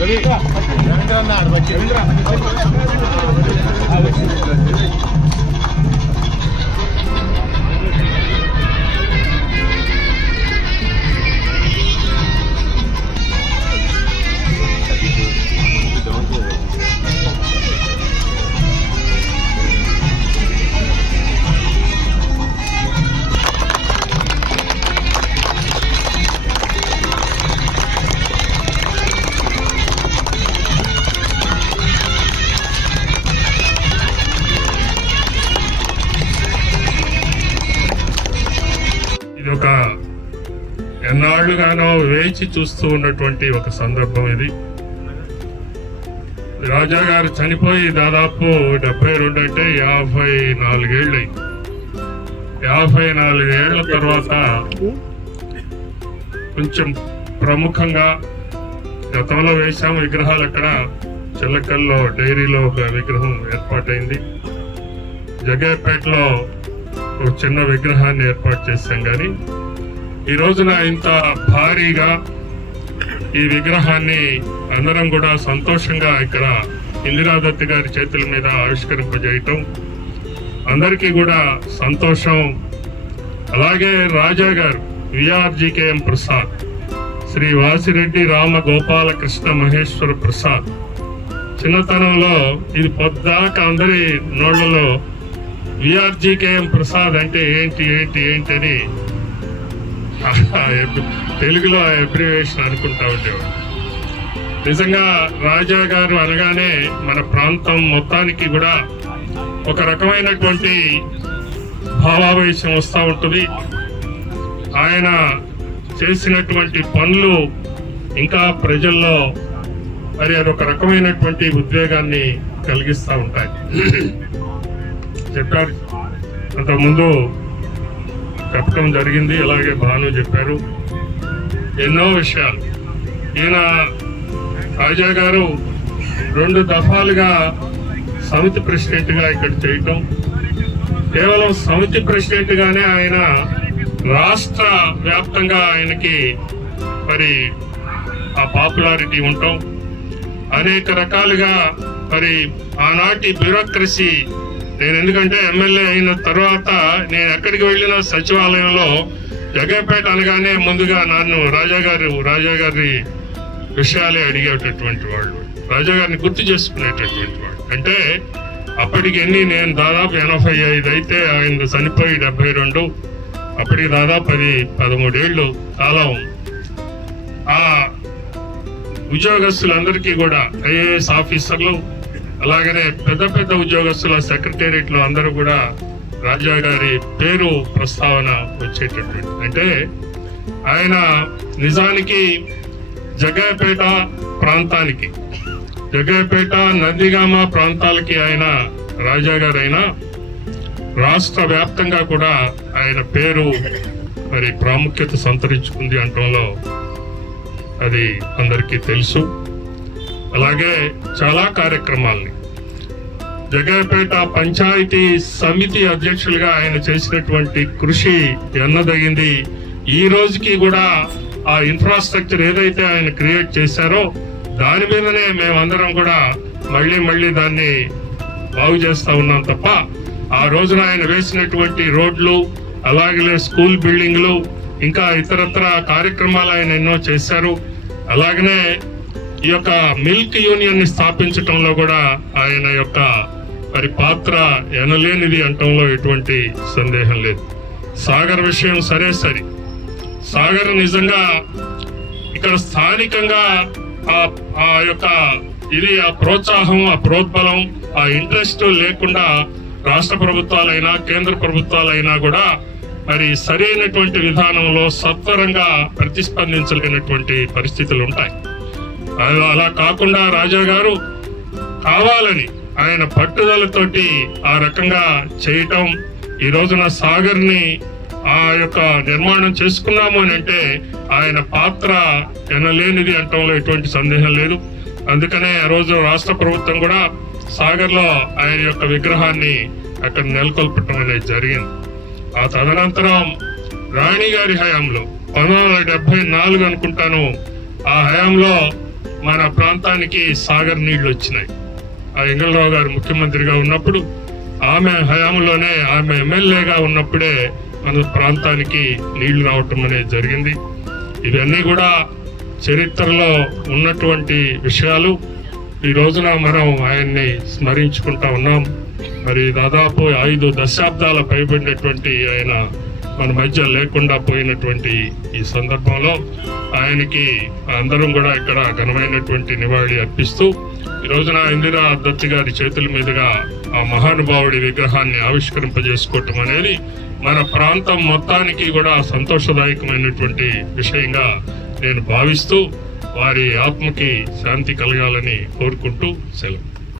ರವೀಂದ್ರ ರವೀಂದ್ರ ನಾಡ್ ಬಚ್ಚಿ ರವೀಂದ್ರ ఎన్నాళ్ళుగానో వేచి చూస్తూ ఉన్నటువంటి ఒక సందర్భం ఇది. రాజా గారు చనిపోయి దాదాపు డెబ్బై రెండు అంటే యాభై నాలుగేళ్ళు యాభై నాలుగేళ్ళ తర్వాత కొంచెం ప్రముఖంగా గతంలో వేశాము విగ్రహాలు అక్కడ. చిల్లకల్లో డైరీలో ఒక విగ్రహం ఏర్పాటైంది. జగేపేటలో ఒక చిన్న విగ్రహాన్ని ఏర్పాటు చేశాం కానీ ఈ రోజున ఇంత భారీగా ఈ విగ్రహాన్ని అందరం కూడా సంతోషంగా ఇక్కడ ఇందిరాదత్తి గారి చేతుల మీద ఆవిష్కరింపజేయటం. అందరికీ కూడా సంతోషం. అలాగే రాజా గారు విఆర్జికేఎం ప్రసాద్ శ్రీ వాసిరెడ్డి రామ గోపాలకృష్ణ మహేశ్వర ప్రసాద్. చిన్నతనంలో ఇది పొద్దాక అందరి నోళ్ళలో విఆర్జికేఎం ప్రసాద్ అంటే ఏంటి ఏంటి ఏంటి అని తెలుగులో అబ్రివేషన్ అనుకుంటా ఉండేవాడు. నిజంగా రాజా గారు అనగానే మన ప్రాంతం మొత్తానికి కూడా ఒక రకమైనటువంటి భావావేశం వస్తూ ఉంటుంది. ఆయన చేసినటువంటి పనులు ఇంకా ప్రజల్లో మరి అదొక రకమైనటువంటి ఉద్వేగాన్ని కలిగిస్తూ ఉంటాయి. చెప్పారు. అంతకుముందు చెప్పడం జరిగింది. అలాగే భాను చెప్పారు. ఎన్నో విషయాలు. ఈయన రాజా గారు రెండు దఫాలుగా సమితి ప్రెసిడెంట్గా ఇక్కడ చేయటం కేవలం సమితి ప్రెసిడెంట్గానే ఆయన రాష్ట్ర వ్యాప్తంగా ఆయనకి మరి ఆ పాపులారిటీ ఉండటం అనేక రకాలుగా మరి ఆనాటి బ్యూరోక్రసీ నేను ఎందుకంటే ఎమ్మెల్యే అయిన తర్వాత నేను ఎక్కడికి వెళ్ళిన సచివాలయంలో జగపేట అనగానే ముందుగా నన్ను రాజా గారు రాజా గారి విషయాలే అడిగేటటువంటి వాళ్ళు. రాజా గారిని గుర్తు చేసుకునేటటువంటి వాళ్ళు. అంటే అప్పటికి ఎన్ని నేను దాదాపు ఎనభై ఐదు అయితే ఆయన చనిపోయి డెబ్బై రెండు అప్పటికి దాదాపు పది పదమూడేళ్ళు కాలం. ఆ ఉద్యోగస్తులందరికీ కూడా ఐఏఎస్ ఆఫీసర్లు అలాగనే పెద్ద పెద్ద ఉద్యోగస్తుల సెక్రటేరియట్లో అందరూ కూడా రాజా గారి పేరు ప్రస్తావన వచ్చేటటువంటి అంటే ఆయన నిజానికి జగపేట ప్రాంతానికి జగపేట నందిగామ ప్రాంతాలకి ఆయన రాజా గారైన రాష్ట్ర వ్యాప్తంగా కూడా ఆయన పేరు మరి ప్రాముఖ్యత సంతరించుకుంది అంటంలో అది అందరికీ తెలుసు. అలాగే చాలా కార్యక్రమాల్ని. జగపేట పంచాయతీ సమితి అధ్యక్షులుగా ఆయన చేసినటువంటి కృషి ఎన్నదగింది. ఈ రోజుకి కూడా ఆ ఇన్ఫ్రాస్ట్రక్చర్ ఏదైతే ఆయన క్రియేట్ చేశారో దాని మీదనే మేమందరం కూడా మళ్ళీ మళ్ళీ దాన్ని బాగు చేస్తూ ఉన్నాం తప్ప ఆ రోజున ఆయన వేసినటువంటి రోడ్లు అలాగే స్కూల్ బిల్డింగ్లు ఇంకా ఇతరత్ర కార్యక్రమాలు ఆయన ఎన్నో చేశారు. అలాగనే ఈ యొక్క మిల్క్ యూనియన్ని స్థాపించటంలో కూడా ఆయన యొక్క మరి పాత్ర ఎనలేనిది అంటంలో ఎటువంటి సందేహం లేదు. సాగర్ విషయం సరే సరి. సాగర్ నిజంగా ఇక్కడ స్థానికంగా ఆ ఆ యొక్క ఇది ఆ ప్రోత్సాహం ఆ ప్రోద్బలం ఆ ఇంట్రెస్ట్ లేకుండా రాష్ట్ర ప్రభుత్వాలైనా కేంద్ర ప్రభుత్వాలైనా కూడా మరి సరైనటువంటి విధానంలో సత్వరంగా ప్రతిస్పందించలేనటువంటి పరిస్థితులు ఉంటాయి. అలా- అలా కాకుండా రాజా గారు కావాలని ఆయన పట్టుదలతోటి ఆ రకంగా చేయటం ఈ రోజున సాగర్ని ఆ యొక్క నిర్మాణం చేసుకున్నాము అని అంటే ఆయన పాత్ర ఎనలేనిది అంటంలో ఎటువంటి సందేహం లేదు. అందుకనే ఆ రోజు రాష్ట్ర ప్రభుత్వం కూడా సాగర్లో ఆయన యొక్క విగ్రహాన్ని అక్కడ నెలకొల్పటం అనేది జరిగింది. ఆ తదనంతరం రాణి గారి హయాంలో పంతొమ్మిది వందల డెబ్బై నాలుగు అనుకుంటాను ఆ హయాంలో మన ప్రాంతానికి సాగర్ నీళ్ళు వచ్చినాయి. ఆ ఎంగళరావు గారు ముఖ్యమంత్రిగా ఉన్నప్పుడు ఆమె హయాంలోనే ఆమె ఎమ్మెల్యేగా ఉన్నప్పుడే మన ప్రాంతానికి నీళ్ళు రావటం అనేది జరిగింది. ఇవన్నీ కూడా చరిత్రలో ఉన్నటువంటి విషయాలు. ఈ రోజున మనం ఆయన్ని స్మరించుకుంటా ఉన్నాం. మరి దాదాపు ఐదు దశాబ్దాల పైబడినటువంటి ఆయన మన మధ్య లేకుండా పోయినటువంటి ఈ సందర్భంలో ఆయనకి అందరం కూడా ఇక్కడ ఘనమైనటువంటి నివాళి అర్పిస్తూ ఈ రోజున ఇందిరా దత్తి గారి చేతుల మీదుగా ఆ మహానుభావుడి విగ్రహాన్ని ఆవిష్కరింపజేసుకోవటం అనేది మన ప్రాంతం మొత్తానికి కూడా సంతోషదాయకమైనటువంటి విషయంగా నేను భావిస్తూ వారి ఆత్మకి శాంతి కలగాలని కోరుకుంటూ సెలవు.